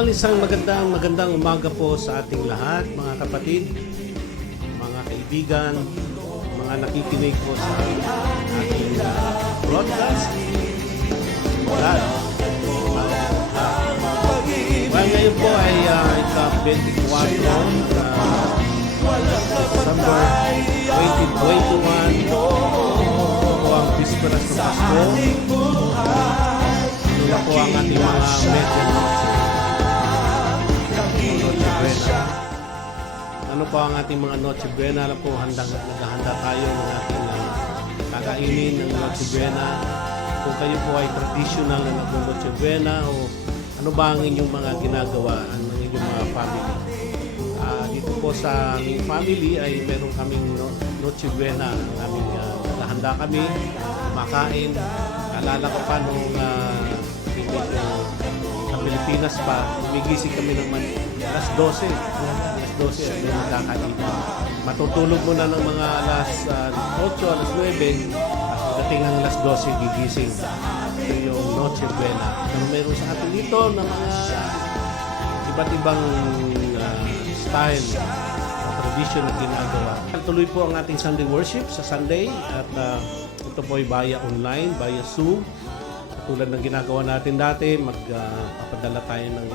Well, isang magandang umaga po sa ating lahat, mga kapatid, mga kaibigan, mga nakikinig po sa ating broadcast. Well, ngayon po ay ika-24 December 2021. Po ang bisperas ng Pasko. Ito po ang ating mga medyo ano po ang ating mga Noche Buena. Alam po, naghahanda tayo ng ating kakainin ng Noche Buena. Kung kayo po ay traditional na nag-Noche Buena o ano ba ang inyong mga ginagawa ng inyong mga family. Dito po sa aming family ay meron kaming Noche Buena. Naghahanda kami, kumakain. Alala ko pa nung sa Pilipinas pa, umigising kami ng alas 12 at may magkakain. Matutulog muna ng mga alas 8, alas 9, at pagdating ng alas 12, gigising. Ito yung Noche Buena. Pero meron sa atin dito ng mga iba't ibang style o tradition na ginagawa. Tuloy po ang ating Sunday worship sa Sunday at ito po ay via online, via Zoom. Tulad ng ginagawa natin dati, magpapadala tayo ng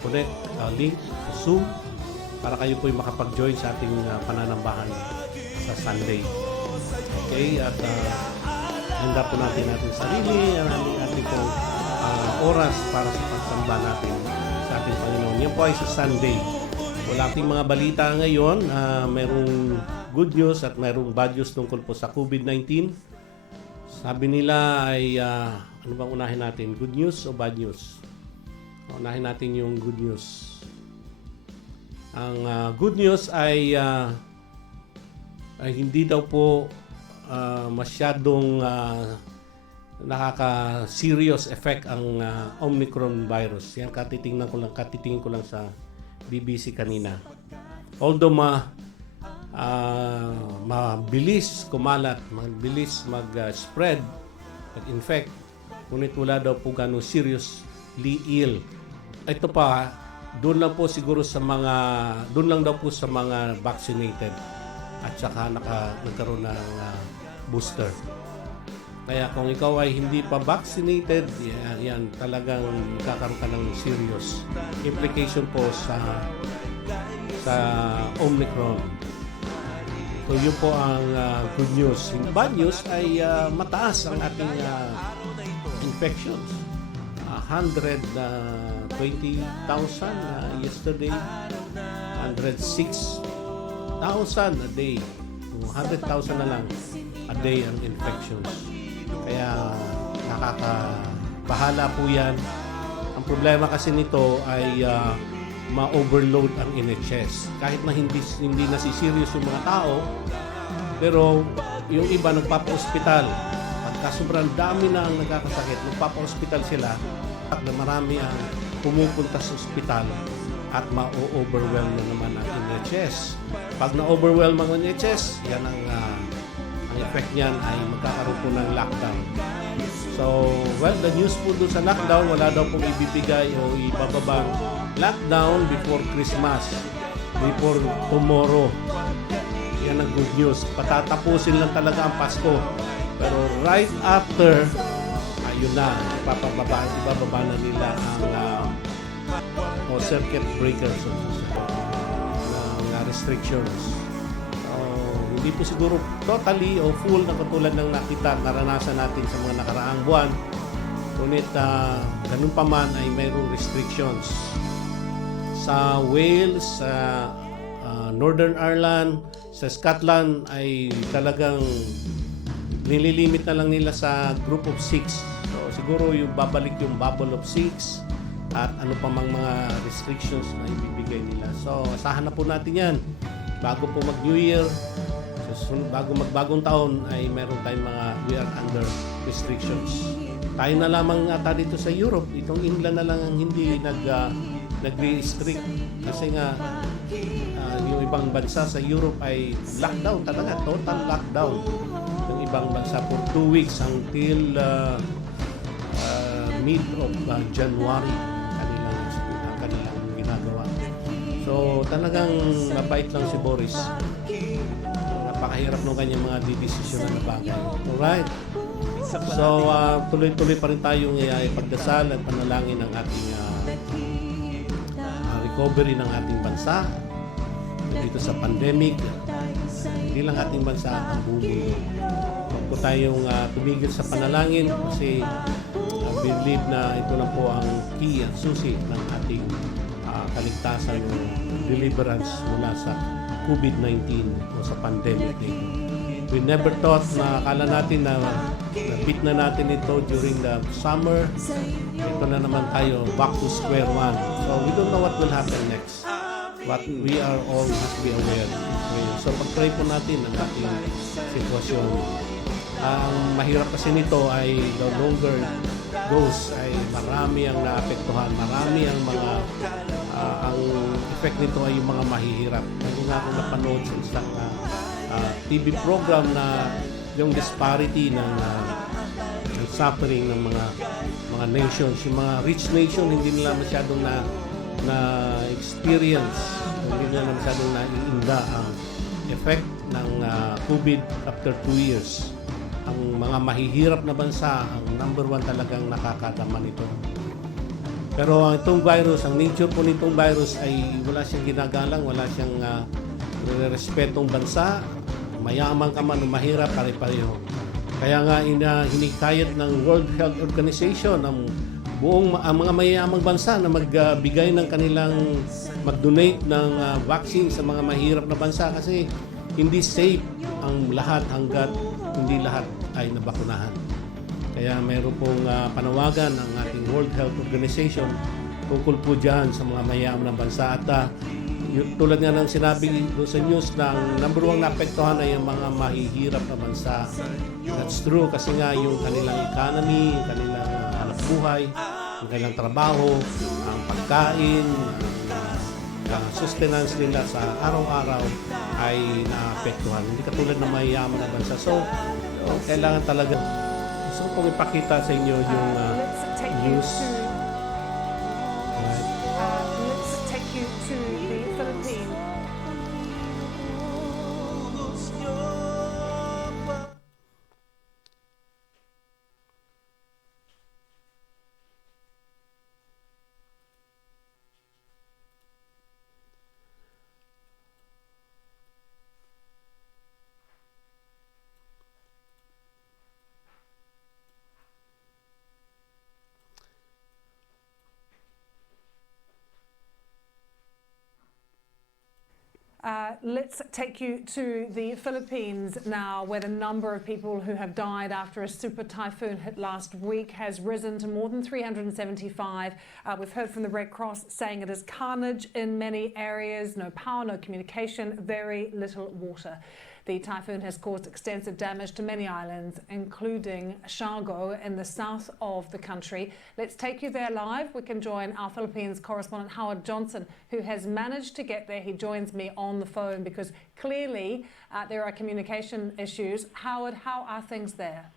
connect link sa Zoom para kayo po ay makapag-join sa ating pananambahan sa Sunday. Okay, at handa po natin sarili, ang ating pong oras para sa pagsamba natin sa ating Panginoon. Yan po ay sa Sunday. Wala ating mga balita ngayon. Mayroong good news at mayroong bad news tungkol po sa COVID-19. Sabi nila ay, ano bang unahin natin? Good news o bad news? Unahin natin yung good news. Ang good news ay hindi daw po masyadong nakaka-serious effect ang Omicron virus. Yan katitingin ko lang sa BBC kanina. Although mabilis kumalat, mabilis mag-spread, mag-infect, ngunit wala daw po gano'ng seriously ill. Ito pa, doon lang daw po sa mga vaccinated at saka nagkaroon ng booster. Kaya kung ikaw ay hindi pa vaccinated, yan talagang kakaroon ka ng serious implication po sa Omicron. So yun po ang good news. Yung bad news ay mataas ang ating infections. 120,000 yesterday, 106,000 a day. 100,000 na lang a day ang infections. Kaya nakakabahala po yan. Ang problema kasi nito ay ma-overload ang NHS. Kahit na hindi nasiserious yung mga tao, pero yung iba nagpapa-hospital. Pagka sobrang dami na ang nagkakasakit, nagpapa-hospital sila at na marami ang pumupunta sa hospital at ma-overwhelm na naman ang NHS. Pag na-overwhelm ang NHS, yan ang effect niyan ay magkakaroon po ng lockdown. So, well, the news po doon sa lockdown, wala daw pong ibibigay o ibababang lockdown before Christmas, before tomorrow. Yan ang good news. Patatapusin lang talaga ang Pasko. Pero right after, ayun na, ibababa na nila ang circuit breakers ng restrictions. Hindi po siguro totally o full na katulad ng naranasan natin sa mga nakaraang buwan. Ngunit ganun pa man ay mayroong restrictions. Sa Wales, sa Northern Ireland, sa Scotland ay talagang nililimit na lang nila sa group of 6. So siguro yung babalik yung bubble of 6 at ano pa mang mga restrictions na ibibigay nila. So asahan na po natin yan. Bago po mag-New Year, bago magbagong taon ay meron tayong we are under restrictions. Tayo na lamang ata dito sa Europe, itong England na lang ang hindi nag-restrict kasi nga yung ibang bansa sa Europe ay lockdown talaga, total lockdown. Yung ibang bansa for 2 weeks until mid of January ang kanilang ginagawa. So talagang mabait lang si Boris. Napakahirap ng kanyang mga didesisyon na bagay. Alright. So tuloy-tuloy pa rin tayong ipagdasal at panalangin ng ating recovery ng ating bansa dito sa pandemic. Hindi lang ating bansa, ang buong mundo. Huwag po tayong tumigil sa panalangin kasi believe na ito na po ang key at susi ng ating kaligtasan o deliverance mula sa COVID-19 o sa pandemic nito. We never thought na akala natin na na-beat na natin ito during the summer. Ito na naman tayo, back to square one. So we don't know what will happen next. But we are all must be aware. So pag-pray po natin ang ating sitwasyon. Ang mahirap kasi nito ay the longer goes ay marami ang naapektuhan. Marami ang mga ang effect nito ay yung mga mahihirap. Lagi nga akong napanood sa isang TV program na yung disparity ng suffering ng mga nations. Yung mga rich nation hindi nila masyadong na experience, hindi nila masyadong naiinda ang effect ng COVID after 2 years. Ang mga mahihirap na bansa, ang number 1 talagang nakakadama nito. Pero itong virus, ang nature po nitong virus ay wala siyang ginagalang, wala siyang respetong bansa. Mayaman ka man o mahirap, pare-pareho. Kaya nga hinikayat ng World Health Organization ang mga mayayamang bansa na magbigay ng kanilang mag-donate ng vaccine sa mga mahirap na bansa kasi hindi safe ang lahat hanggat hindi lahat ay nabakunahan. Kaya mayroon pong panawagan ng ating World Health Organization tungkol po dyan sa mga mayayaman na bansa. At tulad nga ng sinabi doon sa news ng number 1 na apektuhan ay ang mga mahihirap na bansa. That's true kasi nga yung kanilang economy, yung kanilang hanap buhay, ang kanilang trabaho, ang pagkain, ang sustenance nila sa araw-araw ay naapektuhan. Hindi katulad ng mayayaman na bansa. So, kailangan talaga. Gusto ko pong ipakita sa inyo yung news. Let's take you to the Philippines. Let's take you to the Philippines now, where the number of people who have died after a super typhoon hit last week has risen to more than 375. We've heard from the Red Cross saying it is carnage in many areas, no power, no communication, very little water. The typhoon has caused extensive damage to many islands, including Siargao in the south of the country. Let's take you there live. We can join our Philippines correspondent Howard Johnson, who has managed to get there. He joins me on the phone because clearly there are communication issues. Howard, how are things there?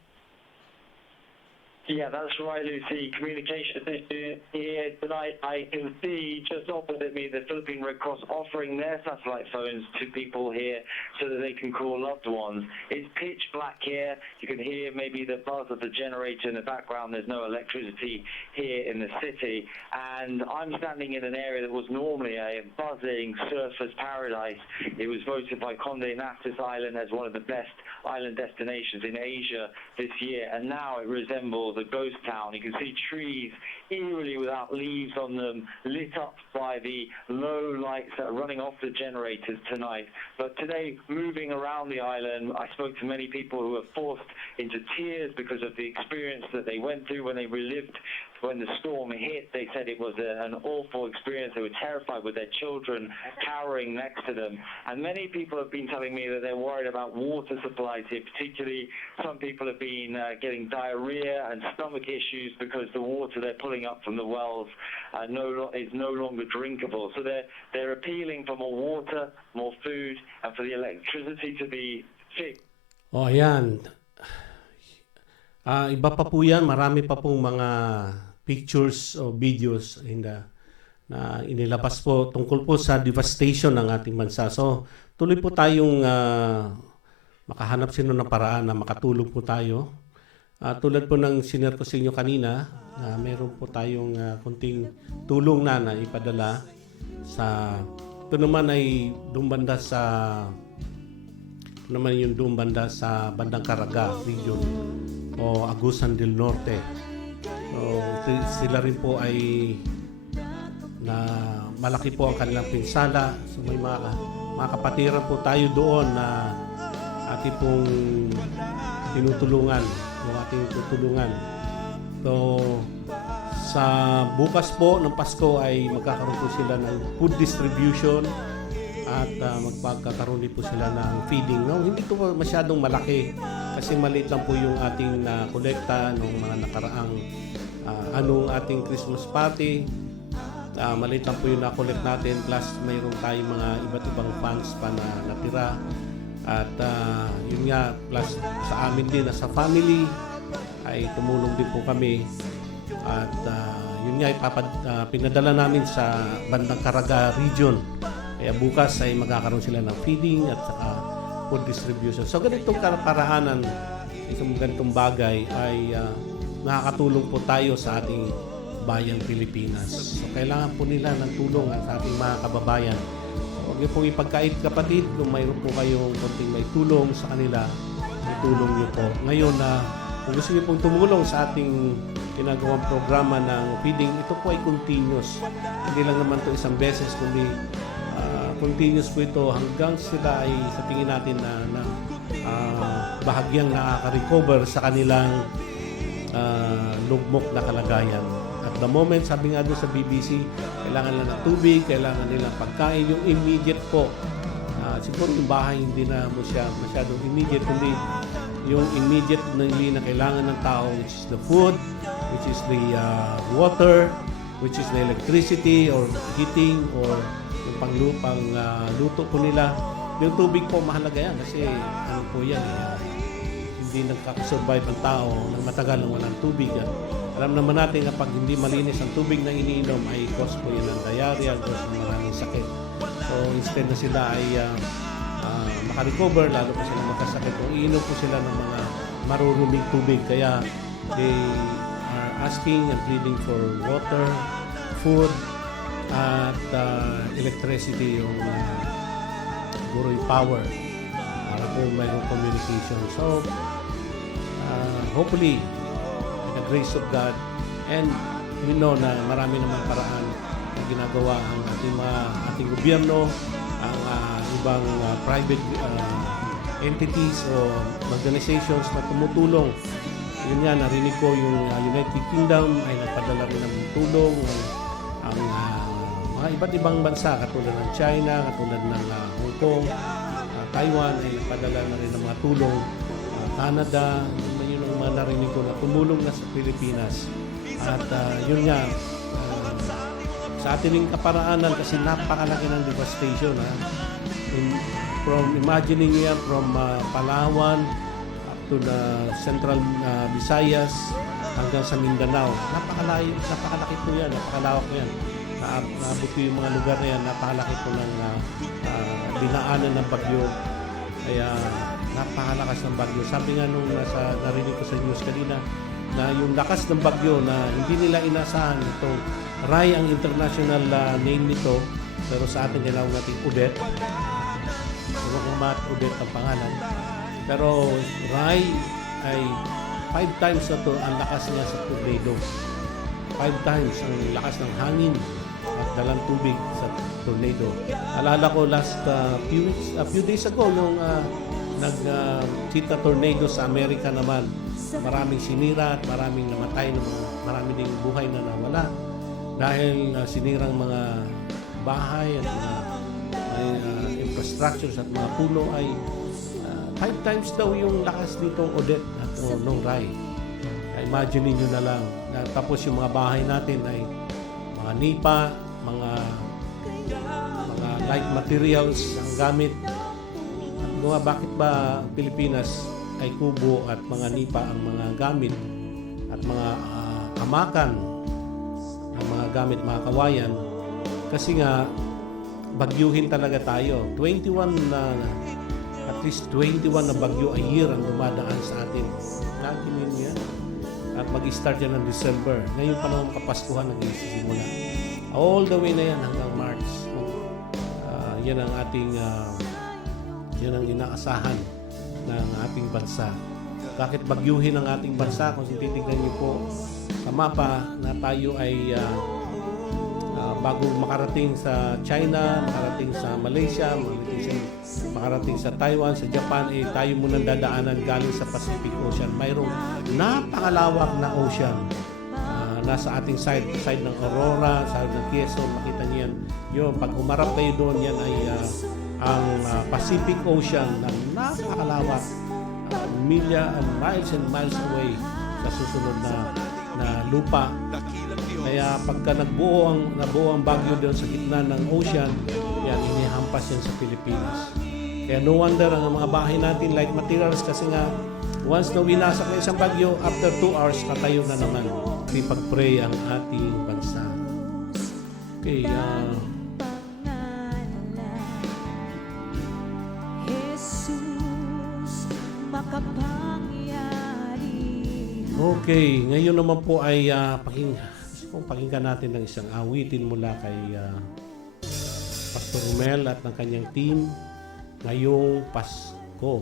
Yeah, that's right, Lucy. Communication issue here tonight. I can see just opposite me the Philippine Red Cross offering their satellite phones to people here so that they can call loved ones. It's pitch black here. You can hear maybe the buzz of the generator in the background. There's no electricity here in the city. And I'm standing in an area that was normally a buzzing surfer's paradise. It was voted by Condé Nast Island as one of the best island destinations in Asia this year. And now it resembles a ghost town. You can see trees eerily without leaves on them, lit up by the low lights that are running off the generators tonight. But today, moving around the island, I spoke to many people who were forced into tears because of the experience that they went through when they relived when the storm hit. They said it was an awful experience. They were terrified with their children cowering next to them. And many people have been telling me that they're worried about water supplies here, particularly some people have been getting diarrhea and stomach issues because the water they're pulling up from the wells is no longer drinkable. So they're appealing for more water, more food, and for the electricity to be fixed. Oh, ayan. Iba pa po yan. Marami pa pong mga pictures o videos na inilabas po tungkol po sa devastation ng ating bansa. So, tuloy po tayong makahanap sino ng paraan na makatulong po tayo. Tulad po ng sinare ko sa inyo kanina, meron po tayong kunting tulong na ipadala sa ito naman ay dumbanda sa bandang Caraga region o Agusan del Norte. So, sila rin po ay na malaki po ang kanilang pinsala. So, may mga kapatiran po tayo doon na ating pong tinutulungan o ating tutulungan. So, sa bukas po ng Pasko ay magkakaroon po sila ng food distribution at magpagkakaroon din po sila ng feeding. No? Hindi po masyadong malaki kasi maliit lang po yung ating kolekta nung mga nakaraang anong ating Christmas party. Maliit lang po yung na-collect natin plus mayroon tayong mga iba't ibang funds pa na natira. At yun nga, plus sa amin din na sa family ay tumulong din po kami. At yun nga, pinadala namin sa bandang Caraga region. Kaya bukas ay magkakaroon sila ng feeding at saka food distribution. So ganitong paraanan, isang ganitong bagay ay nakakatulong po tayo sa ating bayang Pilipinas. So kailangan po nila ng tulong sa ating mga kababayan. Huwag niyo pong ipagkait kapatid kung mayroon po kayong konting may tulong sa kanila, may tulong niyo po. Ngayon kung gusto niyo pong tumulong sa ating ginagawang programa ng feeding, ito po ay continuous. Hindi lang naman ito isang beses, kundi continuous po ito hanggang sila ay sa tingin natin na bahagyang nakaka-recover sa kanilang lugmok na kalagayan. At the moment, sabi nga doon sa BBC, kailangan lang ng tubig, kailangan nilang pagkain, yung immediate po. Siguro yung bahay hindi na masyadong immediate, kundi yung immediate na kailangan ng tao, which is the food, which is the water, which is the electricity or heating or yung panglupang luto po nila. Yung tubig po mahalaga yan kasi ano po yan, hindi nagkakasurvive ang tao ng matagal ng walang tubig. Alam naman natin kapag hindi malinis ang tubig na iniinom ay cause po yan ng diarrhea, cause ng maraming sakit. So instead na sila ay makarecover, lalo pa sila magkasakit, kung iinom po sila ng mga maruruming tubig. Kaya they are asking and pleading for water, food, at electricity, yung siguro yung power para po mayroong communication. So hopefully with the grace of God, and we know na marami namang paraan na ginagawa ang ating gobyerno, ang ibang private entities o organizations na tumutulong. Yun nga, narinig ko yung United Kingdom ay nagpadala rin ng tulong, ang mga iba't ibang bansa katulad ng China, katulad ng Hong Kong, Taiwan ay nagpadala na rin ng mga tulong. Canada, yun ang mga narinig ko na tumulong na sa Pilipinas. At yun nga, sa ating kaparaanan kasi napakalaki ng devastation. From imagining nyo yan, from Palawan up to the Central Visayas hanggang sa Mindanao. Napakalaki po yan, napakalawak po yan. Naabot ko yung mga lugar na yan, napakalaki po ng dinaanan ng bagyo. Kaya napakalakas ng bagyo. Sabi nga nung narinig ko sa news kanina na yung lakas ng bagyo na hindi nila inasahan ito. Rai ang international name nito, pero sa atin kailangan natin Odette. Pero kung Odette ang pangalan. Pero Rai ay 5 times na to ang lakas niya sa tornado. 5 times ang lakas ng hangin at dalang tubig sa tornado. Alala ko last a few days ago yung nag-kita tornado sa Amerika naman. Maraming sinira at maraming namatay, marami ding buhay na nawala dahil sinirang mga bahay at mga infrastructures at mga puno ay 5 times daw yung lakas nitong Odette at nung Rai. Imagine nyo na lang. Tapos yung mga bahay natin ay mga nipa, mga light materials ang gamit. Bakit ba Pilipinas ay kubo at mga nipa ang mga gamit at mga hamakan gamit mga kawayan. Kasi nga, bagyuhin talaga tayo. 21 na, at least 21 na bagyo a year ang dumadaan sa atin. Lagi ninyo yan. At mag-start yan ng December. Ngayon pa naman kapaskuhan nag-isimula. All the way na yan hanggang March. Yan ang ating, yan ang inaasahan ng ating bansa. Bakit bagyuhin ang ating bansa? Kung titignan niyo po sa mapa na tayo ay bago makarating sa China, makarating sa Malaysia, makarating sa Taiwan, sa Japan, tayo munang dadaanan galing sa Pacific Ocean. Mayroong napakalawak na ocean. Nasa ating side ng Aurora, side ng Quezon, makita niyo yan. Yun, pag umarap kayo doon, yan ay ang Pacific Ocean na napakalawak. Miles and miles away sa susunod na lupa. Kaya pagka nabuo ang bagyo doon sa gitna ng ocean, yan, inihampas yan sa Pilipinas. Kaya no wonder ang mga bahay natin light materials kasi nga once na winasak na isang bagyo, after 2 hours, tatayo na naman. Ipag-pray ang ating bansa. Okay, okay, ngayon naman po ay pakinggan natin ng isang awitin mula kay Pastor Romel at ng kanyang team ngayong Pasko.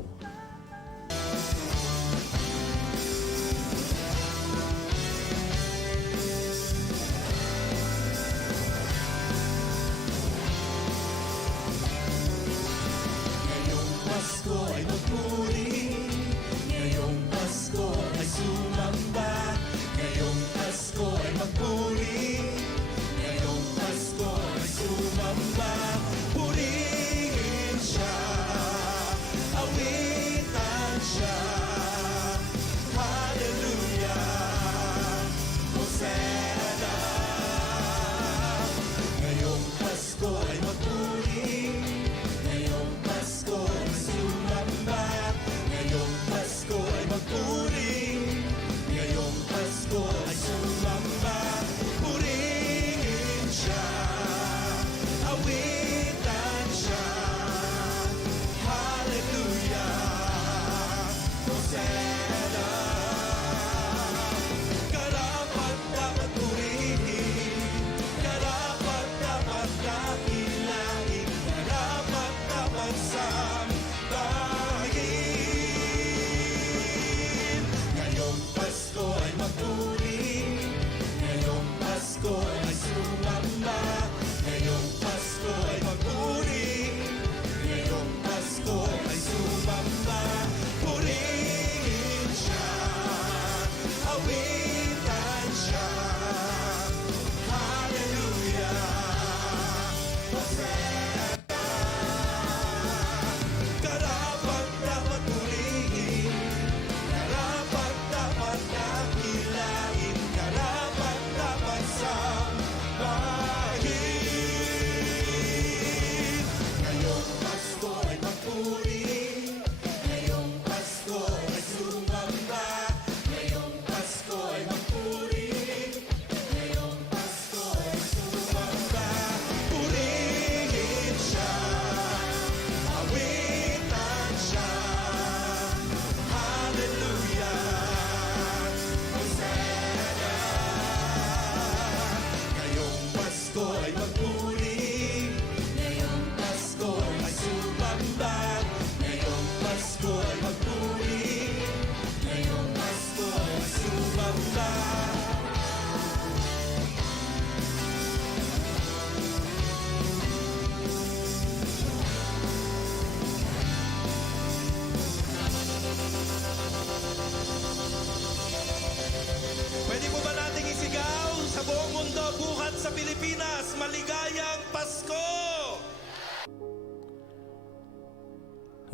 sa Pilipinas, maligayang Pasko!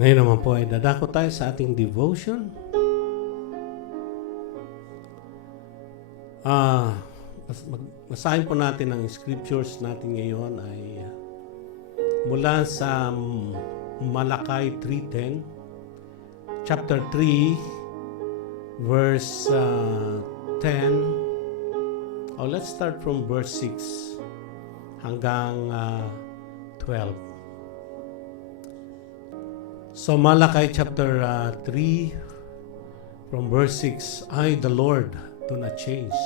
Ngayon naman po ay dadako tayo sa ating devotion. Basahin po natin ang scriptures natin ngayon ay mula sa Malakay 3:10, chapter 3, verse 10 Oh, let's start from verse 6 hanggang 12. So Malachi chapter 3 from verse 6, I, the Lord, do not change.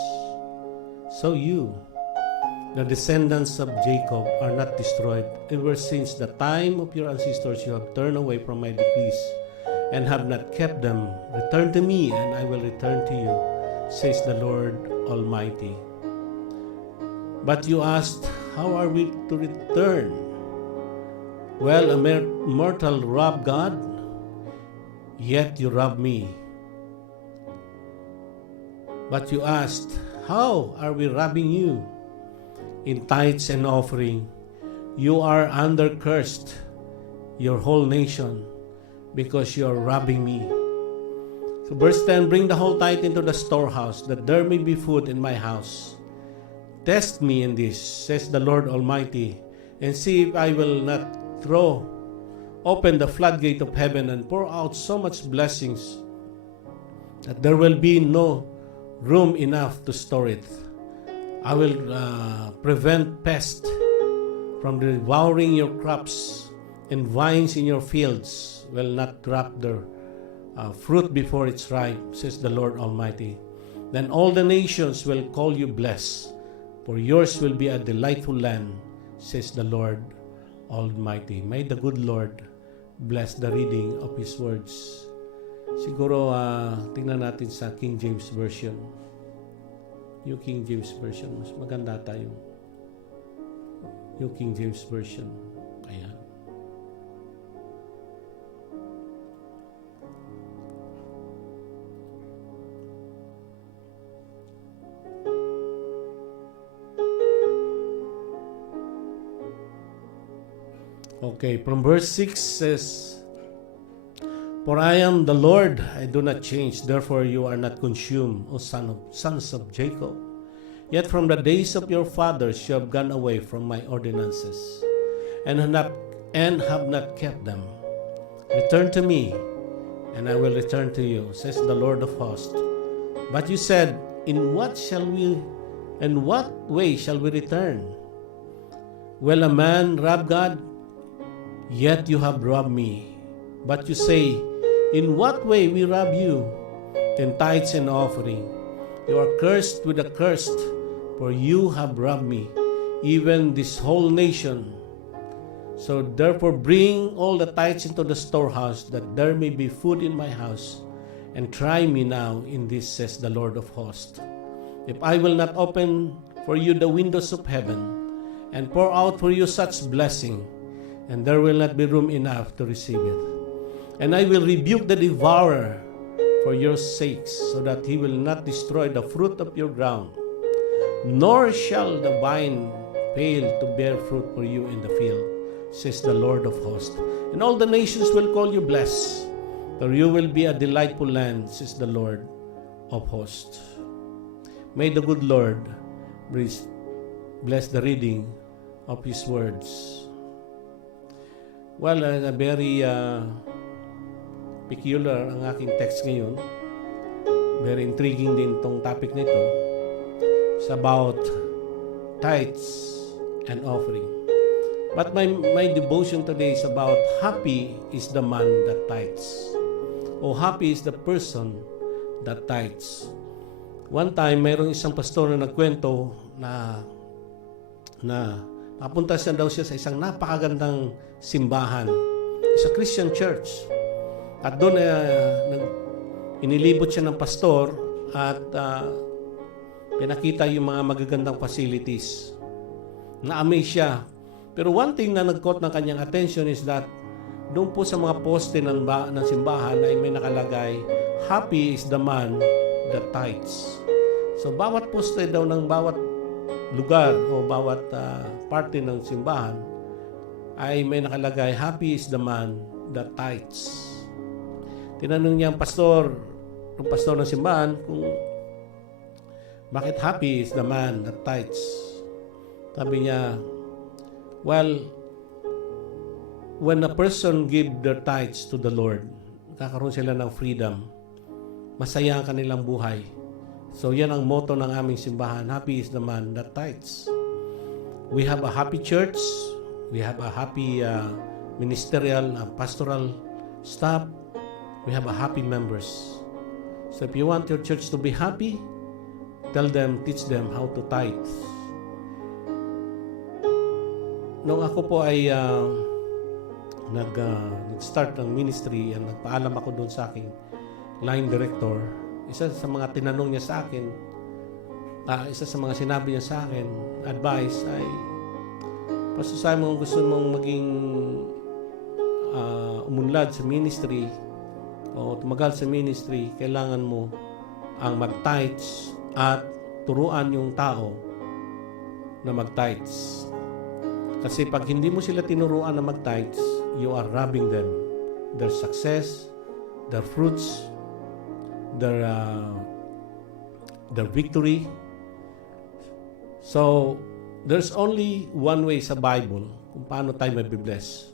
So you, the descendants of Jacob, are not destroyed. Ever since the time of your ancestors you have turned away from my decrees and have not kept them. Return to me, and I will return to you, says the Lord Almighty. But you asked, how are we to return? Well, a mortal rob God, yet you rob me. But you asked, how are we robbing you? In tithes and offering, you are under cursed, your whole nation, because you are robbing me. So verse 10, bring the whole tithe into the storehouse, that there may be food in my house. Test me in this, says the Lord Almighty, and see if I will not throw open the floodgate of heaven and pour out so much blessings that there will be no room enough to store it. I will prevent pests from devouring your crops, and vines in your fields will not drop their fruit before it's ripe, says the Lord Almighty. Then all the nations will call you blessed, for yours will be a delightful land, says the Lord Almighty. May the good Lord bless the reading of His words. Siguro tingnan natin sa King James Version. Yung King James Version, mas maganda tayo. Yung King James Version. Ayan. Okay, from verse 6 says, for I am the Lord, I do not change, therefore you are not consumed, O sons of Jacob. Yet from the days of your fathers you have gone away from my ordinances, and have not kept them. Return to me, and I will return to you, says the Lord of hosts. But you said, in what way shall we return? Will a man rob God? Yet you have robbed me. But you say, in what way we rob you? In tithes and offering. You are cursed with a curse, for you have robbed me, even this whole nation. So therefore bring all the tithes into the storehouse, that there may be food in my house, and try me now in this, says the Lord of hosts. If I will not open for you the windows of heaven, and pour out for you such blessing, and there will not be room enough to receive it. And I will rebuke the devourer for your sakes, so that he will not destroy the fruit of your ground, nor shall the vine fail to bear fruit for you in the field, says the Lord of hosts. And all the nations will call you blessed, for you will be a delightful land, says the Lord of hosts. May the good Lord bless the reading of His words. Well, very peculiar ang aking text ngayon. Very intriguing din itong topic nito. It's about tithes and offering. But my devotion today is about happy is the man that tithes. O happy is the person that tithes. One time, mayroong isang pastor na nagkwento na napunta daw siya sa isang napakagandang simbahan. It's a Christian church. At doon inilibot siya ng pastor at pinakita yung mga magagandang facilities. Na-amaze siya. Pero one thing na nag-caught ng kanyang attention is that doon po sa mga poste ng simbahan ay may nakalagay, happy is the man that tithes. So bawat poste daw ng bawat lugar o bawat parte ng simbahan ay may nakalagay, happy is the man that tithes. Tinanong niya ang pastor ng simbahan kung bakit happy is the man that tithes. Sabi niya, well, when a person give their tithes to the Lord, kakaroon sila ng freedom. Masaya ang kanilang buhay. So yan ang motto ng aming simbahan. Happy is the man that tithes. We have a happy church. We have a happy ministerial, pastoral staff. We have a happy members. So if you want your church to be happy, tell them, teach them how to tithe. Nung ako po ay nag-start ng ministry, nagpaalam ako doon sa aking line director, isa sa mga tinanong niya sa akin, isa sa mga sinabi niya sa akin, advice ay, Pastor Simon, gusto mong maging umunlad sa ministry o tumagal sa ministry, kailangan mo ang mag-tithes at turuan yung tao na mag-tithes. Kasi pag hindi mo sila tinuruan na mag-tithes, you are robbing them. Their success, their fruits, their victory. So, there's only one way sa Bible kung paano tayo mabibless.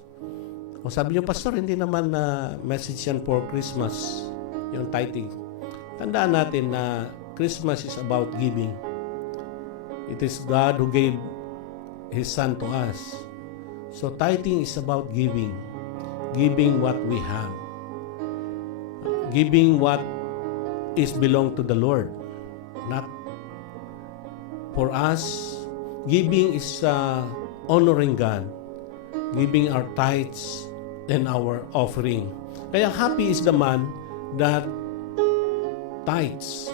Kung sabi niyo, Pastor, hindi naman na message yan for Christmas, yung tithing. Tandaan natin na Christmas is about giving. It is God who gave His Son to us. So tithing is about giving. Giving what we have. Giving what is belong to the Lord. Not for us. Giving is honoring God. Giving our tithes and our offering. Kaya happy is the man that tithes.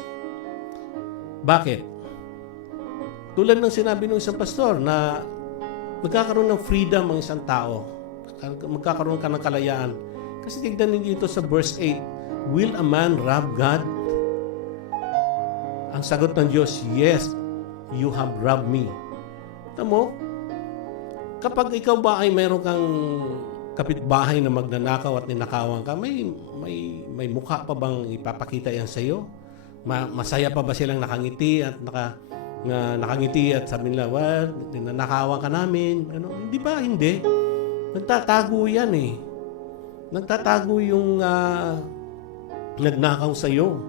Bakit? Tulad ng sinabi ng isang pastor na magkakaroon ng freedom ang isang tao. Magkakaroon ka ng kalayaan. Kasi tignan niyo dito sa verse 8, will a man rob God? Ang sagot ng Diyos, yes, you have robbed me. Tamo, kapag ikaw ba ay mayroon kang kapitbahay na magnanakaw at ninakawan ka, may mukha pa bang ipapakita yan sa iyo? Masaya pa ba silang nakangiti at nakangiti at sabi nila, well, ninanakawan ka namin. Ano? Hindi ba? Hindi. Nagtatago yan eh. Nagtatago yung nagnakaw sa iyo.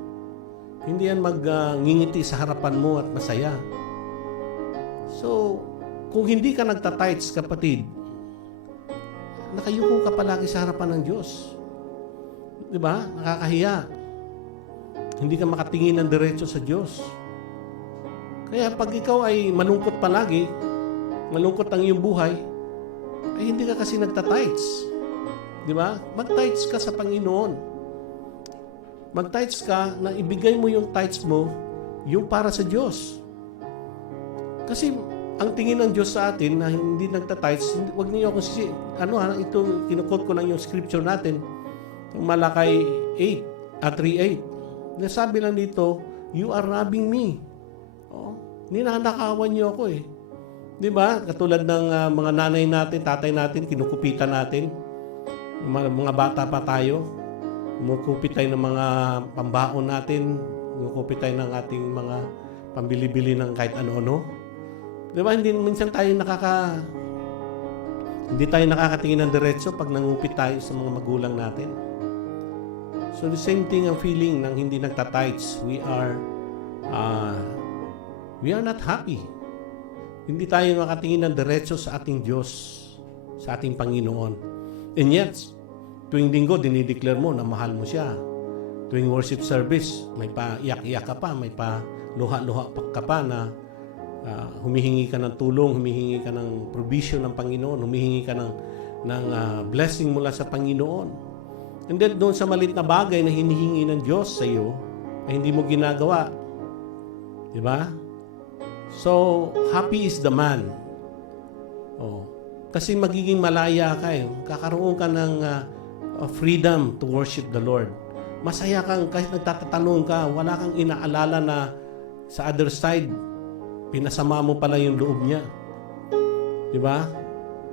Hindi yan magngingiti sa harapan mo at masaya. So, kung hindi ka nagtatites, kapatid, nakayuko ka palagi sa harapan ng Diyos. Di ba? Nakakahiya. Hindi ka makatingin ng diretso sa Diyos. Kaya pag ikaw ay malungkot palagi, malungkot ang iyong buhay, ay hindi ka kasi nagtatites. Di ba? Mag-tites ka sa Panginoon. Mag-tites ka na ibigay mo yung tites mo, yung para sa Diyos. Kasi ang tingin ng Diyos sa atin na hindi nagtatites, wag niyo akong ito, kinukot ko lang yung scripture natin, yung Malakay 8, 3:8. Nasabi lang dito, you are robbing me. Oh, ninanakawan niyo ako eh. Di ba? Katulad ng mga nanay natin, tatay natin, kinukupitan natin. Mga bata pa tayo, kumukupit tayo ng mga pambaon natin, kumukupit tayo ng ating mga pambili-bili ng kahit ano-ano. Di ba? Minsan tayo hindi tayo nakakatingin ng diretso pag nangupit tayo sa mga magulang natin. So the same thing ang feeling ng hindi nagtatites. We are not happy. Hindi tayo nakatingin ng diretso sa ating Diyos, sa ating Panginoon. And yet, tuwing linggo, dinideclare mo na mahal mo siya. Tuwing worship service, may pa iyak-iyak ka pa, may pa luha-luha ka pa na humihingi ka ng tulong, humihingi ka ng provision ng Panginoon, humihingi ka ng blessing mula sa Panginoon. And then doon sa maliit na bagay na hinihingi ng Diyos sa iyo, ay hindi mo ginagawa. Di ba? So, happy is the man. Oh. Kasi magiging malaya ka eh. Kakaroon ka ng freedom to worship the Lord. Masaya kang kahit nagtatanong ka, wala kang inaalala na sa other side, pinasama mo pala yung loob niya. Di ba?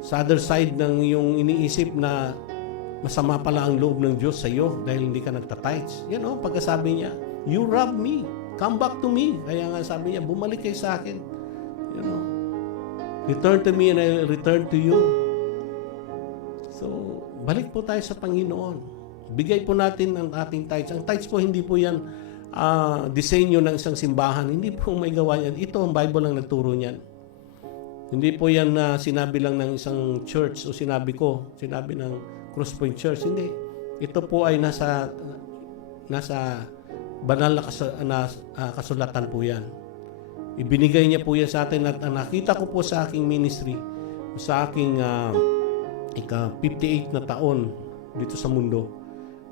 Sa other side ng yung iniisip na masama pala ang loob ng Diyos sa iyo dahil hindi ka nagtatites. Yan o, pagkasabi niya, you robbed me. Come back to me. Kaya nga sabi niya, bumalik kayo sa akin. You know, return to me and I'll return to you. So, balik po tayo sa Panginoon. Bigay po natin ang ating tithes. Ang tithes po, hindi po yan disenyo ng isang simbahan. Hindi po may gawa yan. Ito, ang Bible lang nagturo niyan. Hindi po yan na sinabi lang ng isang church o sinabi ng Crosspoint Church. Hindi. Ito po ay nasa banal na kasulatan po yan. Ibinigay niya po yan sa atin at nakita ko po sa aking ministry, sa aking 58 na taon dito sa mundo.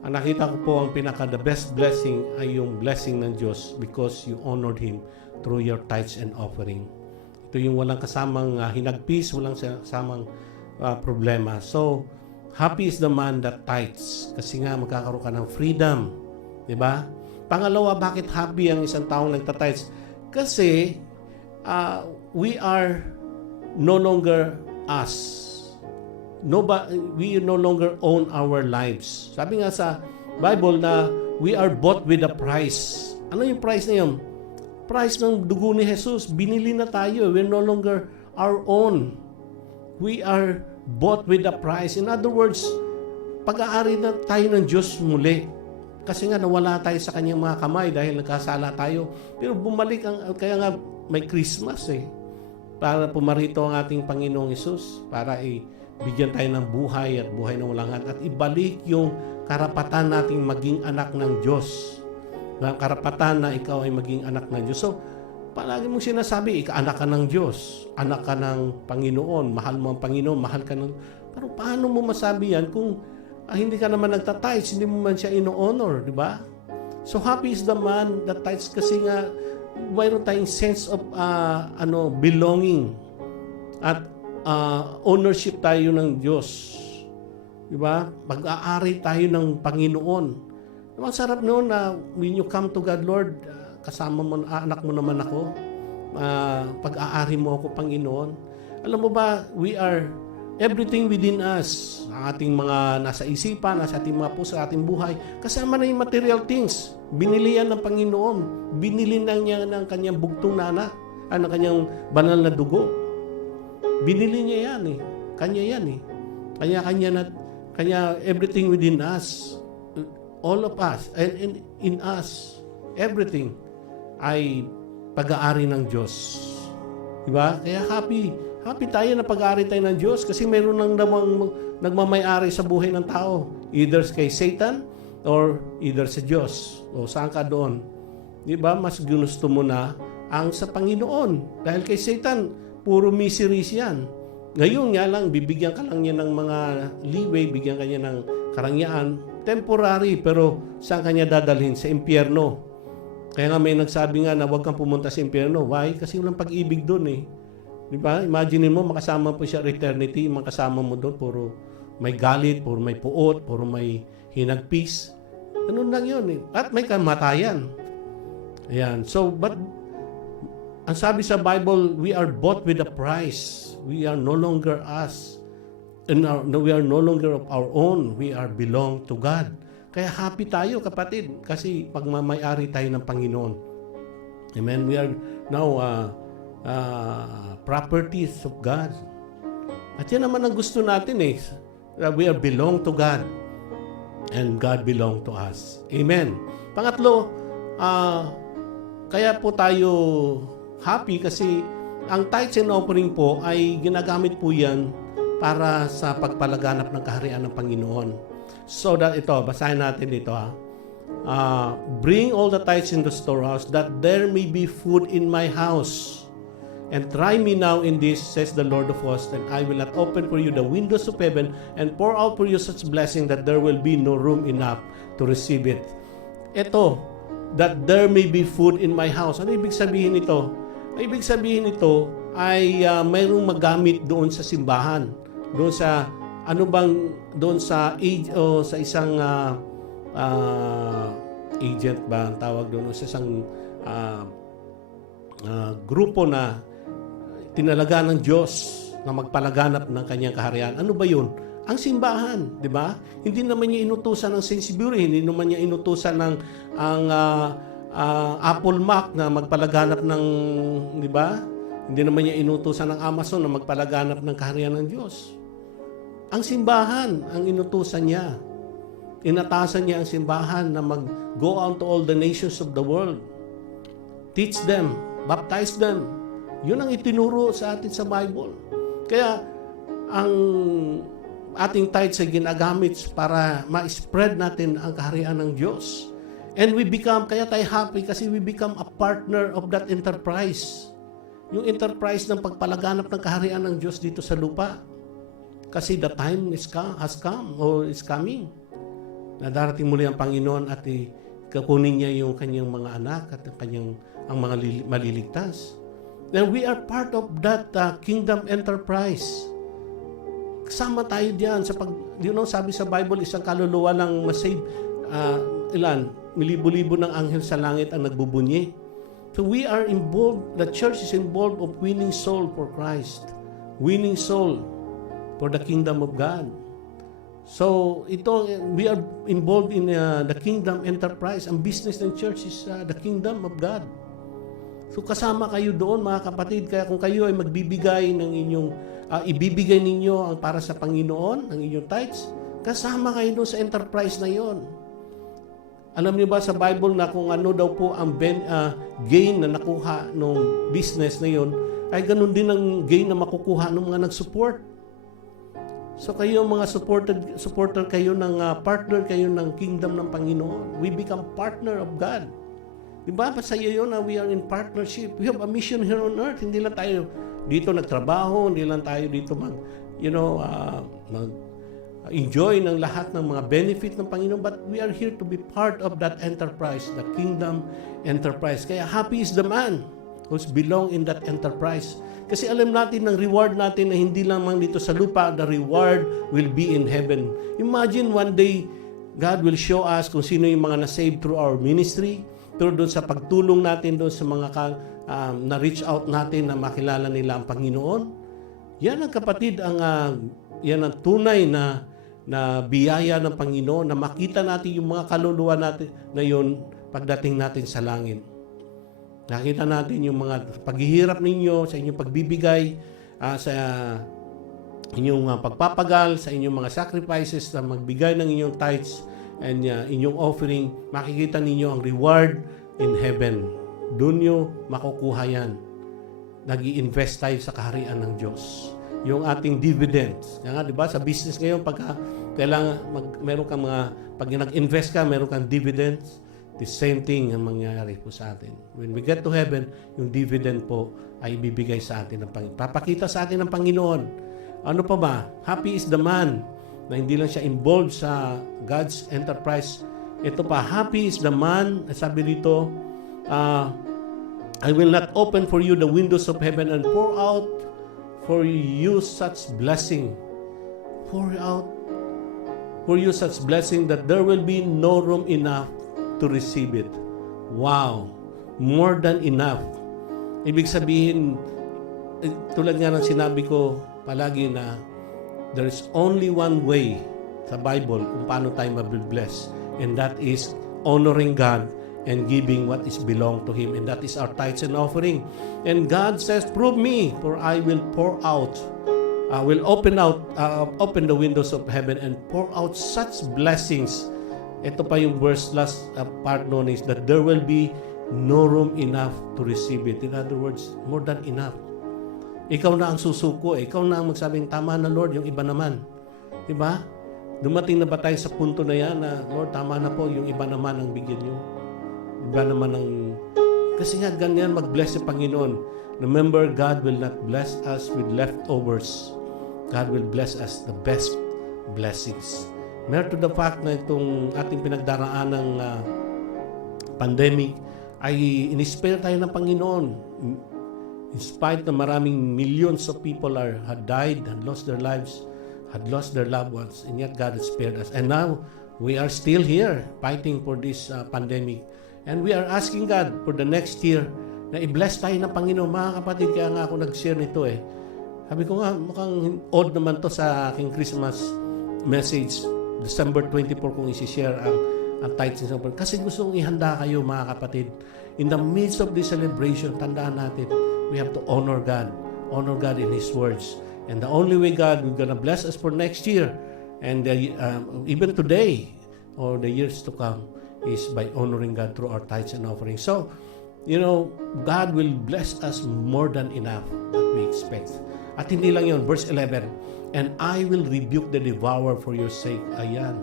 Ang nakita ko po ang the best blessing ay yung blessing ng Diyos because you honored Him through your tithes and offering. Ito yung walang kasamang hinagpis, walang kasamang problema. So, happy is the man that tithes kasi nga magkakaroon ka ng freedom. Diba? Pangalawa, bakit happy ang isang taong nagtitithes? Kasi we are no longer us. We no longer own our lives. Sabi nga sa Bible na we are bought with a price. Ano yung price na yun? Price ng dugo ni Jesus. Binili na tayo. We're no longer our own. We are bought with a price. In other words, pag-aari na tayo ng Diyos muli. Kasi nga nawala tayo sa kanyang mga kamay dahil nagkasala tayo. Pero bumalik kaya nga may Christmas para pumarito ang ating Panginoong Hesus para bigyan tayo ng buhay at buhay na walang hanggan at ibalik yung karapatan nating maging anak ng Diyos. Ang karapatan na ikaw ay maging anak ng Diyos. So, palagi mong sinasabi, anak ka ng Diyos, anak ka ng Panginoon, mahal mo ang Panginoon, mahal ka ng... Pero paano mo masabi yan kung hindi ka naman nagtitithes, hindi mo man siya ino-honor, di ba? So, happy is the man that tithes kasi nga mayroon tayong sense of belonging at ownership tayo ng Diyos. Di ba? Pag-aari tayo ng Panginoon. Ang sarap noon na when you come to God, Lord, kasama mo, anak mo naman ako, pag-aari mo ako, Panginoon. Alam mo ba, we are everything within us, ang ating mga nasa isipan, nasa ating mga puso, ating buhay, kasama na yung material things. Binili yan ng Panginoon. Binili na niya ng kanyang bugtong na anak, ng kanyang banal na dugo. Binili niya yan Kanya yan Kanya everything within us, all of us, and in us, everything ay pag-aari ng Diyos. Diba? Kaya happy tayo na pag-aari tayo ng Diyos kasi mayroon nang nagmamay-ari sa buhay ng tao. Either kay Satan or either sa Diyos. O saan ka doon? Diba? Mas ginusto mo na ang sa Panginoon. Dahil kay Satan, puro miseries yan. Ngayon nga lang, bibigyan ka lang niya ng mga leeway, bigyan ka niya ng karangyaan. Temporary, pero saan ka niya dadalhin? Sa impyerno. Kaya nga may nagsabi nga na huwag kang pumunta sa impyerno. Why? Kasi walang pag-ibig doon Di ba? Imagine mo, makasama po siya eternity, makasama mo doon, puro may galit, puro may puot, puro may hinagpis. Ganun lang yun At may kamatayan. Ayan. So, but, ang sabi sa Bible, we are bought with a price. We are no longer us. And we are no longer of our own. We are belong to God. Kaya happy tayo, kapatid, kasi pagmamayari tayo ng Panginoon. Amen? We are now properties of God. At yan naman ang gusto natin we are belong to God. And God belong to us. Amen. Pangatlo, kaya po tayo happy kasi ang tithes and offering po ay ginagamit po yan para sa pagpalaganap ng kaharian ng Panginoon. So that basahin natin dito bring all the tithes in the storehouse that there may be food in my house. And try me now in this, says the Lord of hosts, and I will not open for you the windows of heaven and pour out for you such blessing that there will be no room enough to receive it. Ito, that there may be food in my house. Ano ibig sabihin nito? Ibig sabihin nito ay mayroong magamit doon sa simbahan. Doon sa sa isang agent ba ang tawag doon, sa isang grupo na tinalaga ng Diyos na magpalaganap ng kanyang kaharian. Ano ba yun? Ang simbahan, di ba? Hindi naman niya inutusan ng Sainsbury, hindi naman niya inutusan ng Apple Mac na magpalaganap ng, di ba? Hindi naman niya inutusan ng Amazon na magpalaganap ng kaharian ng Diyos. Ang simbahan ang inutusan niya. Inatasan niya ang simbahan na mag-go out to all the nations of the world. Teach them, baptize them. Yun ang itinuro sa atin sa Bible. Kaya, ang ating tithes ay ginagamit para ma-spread natin ang kaharian ng Diyos. And we become, kaya tayo happy kasi we become a partner of that enterprise. Yung enterprise ng pagpalaganap ng kaharian ng Diyos dito sa lupa. Kasi the time has come or is coming. Na darating muli ang Panginoon at kukunin niya yung kanyang mga anak at ang mga maliligtas. Then we are part of that kingdom enterprise. Kasama tayo diyan sa sabi sa Bible, isang kaluluwa lang masave. Milibo-libo ng anghel sa langit ang nagbubunyi. So we are involved, the church is involved of winning soul for Christ. Winning soul for the kingdom of God. So we are involved in the kingdom enterprise. Ang business ng church is the kingdom of God. So kasama kayo doon mga kapatid. Kaya kung kayo ay magbibigay ng inyong, ibibigay ninyo ang para sa Panginoon, ang inyong tithes, kasama kayo doon sa enterprise na yon. Alam niyo ba sa Bible na kung ano daw po ang gain na nakuha ng business na yon, ay ganun din ang gain na makukuha ng mga nag-support. So kayo mga supporter kayo ng partner kayo ng kingdom ng Panginoon. We become partner of God. Diba? Masaya yun na we are in partnership. We have a mission here on earth. Hindi lang tayo dito nagtrabaho, hindi lang tayo dito enjoy ng lahat ng mga benefit ng Panginoon, but we are here to be part of that enterprise, the kingdom enterprise. Kaya happy is the man who's belong in that enterprise. Kasi alam natin ng reward natin na hindi lamang dito sa lupa, the reward will be in heaven. Imagine one day, God will show us kung sino yung mga na-save through our ministry, through doon sa pagtulong natin doon sa mga na-reach out natin na makilala nila ang Panginoon. Yan ang kapatid, yan ang tunay na biyaya ng Panginoon, na makita natin yung mga kaluluwa natin na yun pagdating natin sa langit. Nakita natin yung mga paghihirap ninyo, sa inyong pagbibigay, sa inyong pagpapagal, sa inyong mga sacrifices, na magbigay ng inyong tithes and inyong offering. Makikita ninyo ang reward in heaven. Doon nyo makukuha yan. Nag-i-invest tayo sa kaharian ng Diyos. Yung ating dividends. Kaya nga, di ba, sa business ngayon, pagka kailangan, meron kang pag nag-invest ka, meron kang dividends, the same thing ang mangyayari po sa atin. When we get to heaven, yung dividend po ay ibibigay sa atin ng Panginoon. Papakita sa atin ng Panginoon. Ano pa ba? Happy is the man na hindi lang siya involved sa God's enterprise. Ito pa, happy is the man, sabi dito, I will not open for you the windows of heaven and pour out for you such blessing. Pour out for you such blessing that there will be no room enough to receive it. Wow! More than enough. Ibig sabihin, tulad nga ng sinabi ko palagi na there is only one way sa Bible kung paano tayo mabibless, and that is honoring God and giving what is belong to Him, and that is our tithes and offering. And God says, "Prove me, for I will pour out. I will open the windows of heaven and pour out such blessings." Ito pa yung verse last part noon is that there will be no room enough to receive it. In other words, more than enough. Ikaw na ang susuko, ikaw na ang magsabing, tama na Lord, yung iba naman. Diba? Dumating na ba tayo sa punto na yan na, Lord, tama na po, yung iba naman ang bigyan nyo. Iba naman ang... Kasi nga, ganyan mag-bless yung Panginoon. Remember, God will not bless us with leftovers. God will bless us the best blessings. Meron to the fact na itong ating pinagdaraan ng pandemic ay in-spare tayo ng Panginoon. In spite na maraming millions of people had died, had lost their lives, had lost their loved ones, and yet God has spared us. And now, we are still here fighting for this pandemic. And we are asking God for the next year na i-bless tayo ng Panginoon. Mga kapatid, kaya nga ako nag-share nito eh. Sabi ko nga, mukhang odd naman to sa aking Christmas message, December 24 kung isi-share ang tithes and offering. Kasi gusto kong ihanda kayo mga kapatid. In the midst of this celebration, tandaan natin, we have to honor God in His words. And the only way God will gonna bless us for next year, and even today, or the years to come is by honoring God through our tithes and offerings. So, God will bless us more than enough that we expect. At hindi lang yun, verse 11, and I will rebuke the devourer for your sake. Ayan.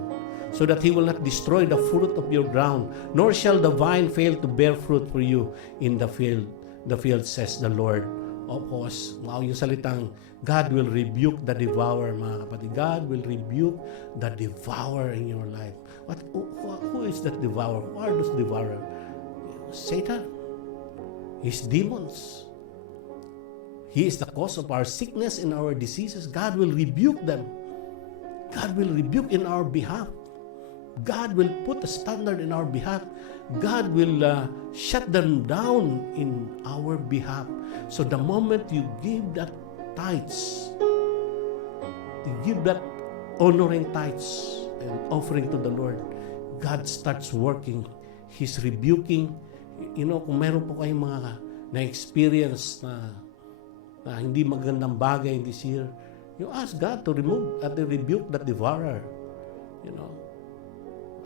So that he will not destroy the fruit of your ground, nor shall the vine fail to bear fruit for you in the field. The field, says the Lord of hosts. Wow, yung salitang God will rebuke the devourer, mga kapatid. God will rebuke the devourer in your life. Who is that devourer? Who are those devourer? Satan. His demons. He is the cause of our sickness and our diseases. God will rebuke them. God will rebuke in our behalf. God will put a standard in our behalf. God will shut them down in our behalf. So the moment you give that tithes, you give that honoring tithes and offering to the Lord, God starts working. He's rebuking. Kung meron po kayong mga na-experience na hindi magandang bagay in this year, you ask God to remove and to rebuke that devourer.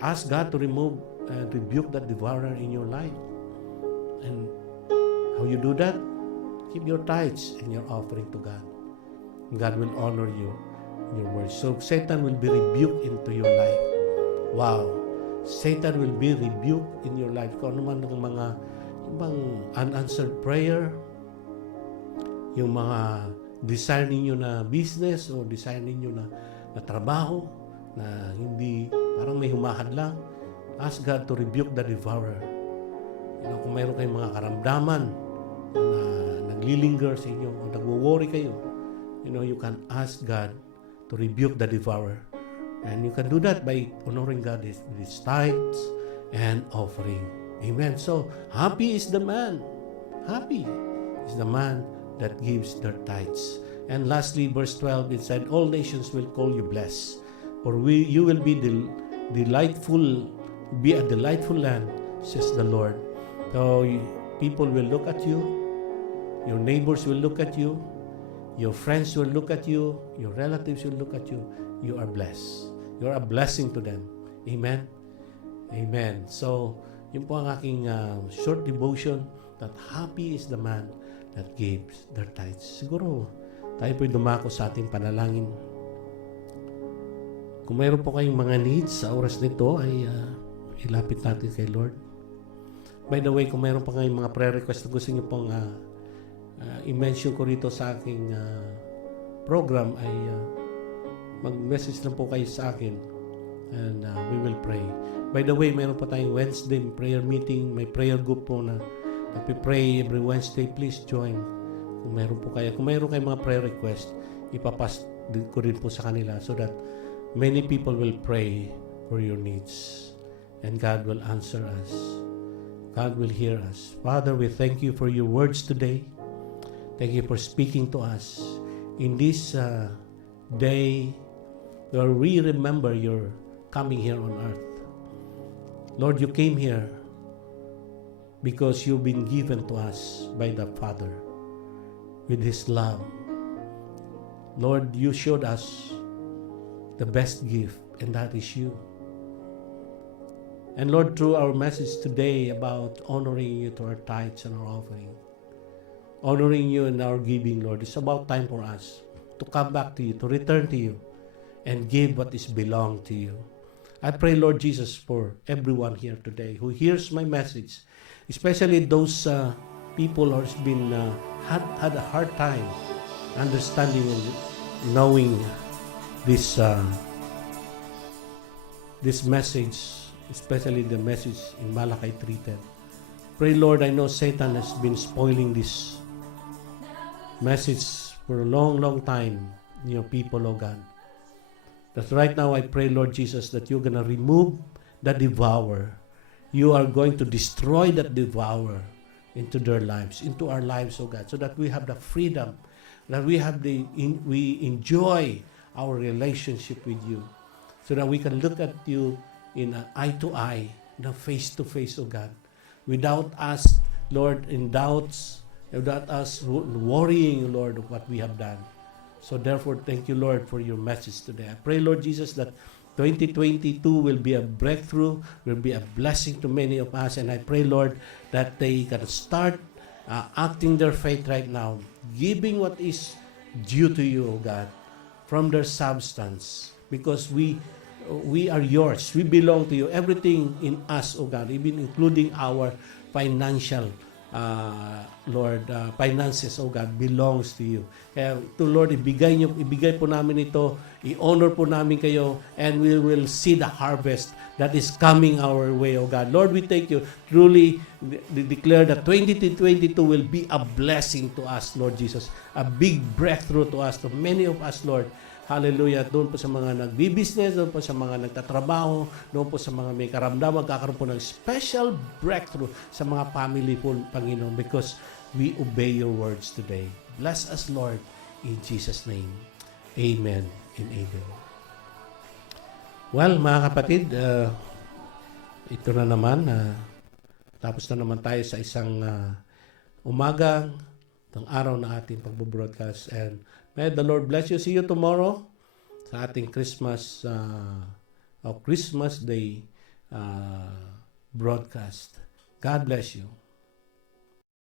Ask God to remove and rebuke that devourer in your life. And how you do that? Keep your tithes and your offering to God. God will honor you in your words. So Satan will be rebuked into your life. Wow. Satan will be rebuked in your life. Kung ano man ang mga ibang unanswered prayer, yung mga desire ninyo na business o desire ninyo na trabaho na hindi parang may humahad lang, ask God to rebuke the devourer. Kung mayroon kayong mga karamdaman na naglilinger sa inyo o nagwo-worry kayo, you can ask God to rebuke the devourer. And you can do that by honoring God with his tithes and offering. Amen. So, happy is the man. Happy is the man that gives their tithes. And lastly, verse 12, it said, all nations will call you blessed, for you will be be a delightful land, says the Lord. So, people will look at you, your neighbors will look at you, your friends will look at you, your relatives will look at you. You are blessed. You are a blessing to them. Amen? Amen. So, yun po ang aking short devotion, that happy is the man that gives their tithes. Siguro, tayo po'y dumako sa ating panalangin. Kung mayroon po kayong mga needs sa oras nito, ay ilapit natin kay Lord. By the way, kung mayroon pa kayong mga prayer request na gusto nyo pong i-mention ko rito sa aking program, ay mag-message lang po kayo sa akin and we will pray. By the way, mayroon pa tayong Wednesday prayer meeting. May prayer group po na nagpipray every Wednesday. Please join. Kung mayroon po kayo. Kung mayroon kayong mga prayer request, ipapas ko rin po sa kanila so that many people will pray for your needs. And God will answer us. God will hear us. Father, we thank you for your words today. Thank you for speaking to us in this day where we remember your coming here on earth. Lord, you came here because you've been given to us by the Father with his love. Lord, you showed us the best gift, and that is you. And Lord, through our message today about honoring you to our tithes and our offering, honoring you in our giving, Lord, it's about time for us to come back to you, to return to you, and give what is belong to you. I pray, Lord Jesus, for everyone here today who hears my message, especially those people who has been had a hard time understanding and knowing this message, especially the message in Malachi 3:10. Pray, Lord, I know Satan has been spoiling this message for a long, long time in your people, oh God. That right now I pray, Lord Jesus, that you're going to remove the devourer. You are going to destroy that devourer into their lives, into our lives, oh God, so that we have the freedom, that we enjoy our relationship with you, so that we can look at you in eye to eye, face to face, oh God, without us, Lord, in doubts, without us worrying, Lord, of what we have done. So therefore, thank you, Lord, for your message today. I pray, Lord Jesus, that 2022 will be a breakthrough, will be a blessing to many of us. And I pray, Lord, that they can start acting their faith right now, giving what is due to you, O God, from their substance. Because we are yours. We belong to you. Everything in us, O God, even including our financial Lord, finances, oh God, belongs to you. Kaya to Lord, ibigay po namin ito, i-honor po namin kayo, and we will see the harvest that is coming our way, oh God. Lord, we thank you. Truly, declare that 2022 will be a blessing to us, Lord Jesus. A big breakthrough to us, to many of us, Lord. Hallelujah. Doon po sa mga nagbi-business, doon po sa mga nagtatrabaho, doon po sa mga may karamdaman, magkakaroon po ng special breakthrough sa mga family po, Panginoon, because we obey your words today. Bless us, Lord, in Jesus' name. Amen and amen. Well, mga kapatid, ito na naman, tapos na naman tayo sa isang umaga, itong araw na ating pag-broadcast, and may the Lord bless you. See you tomorrow sa ating Christmas Christmas Day broadcast. God bless you.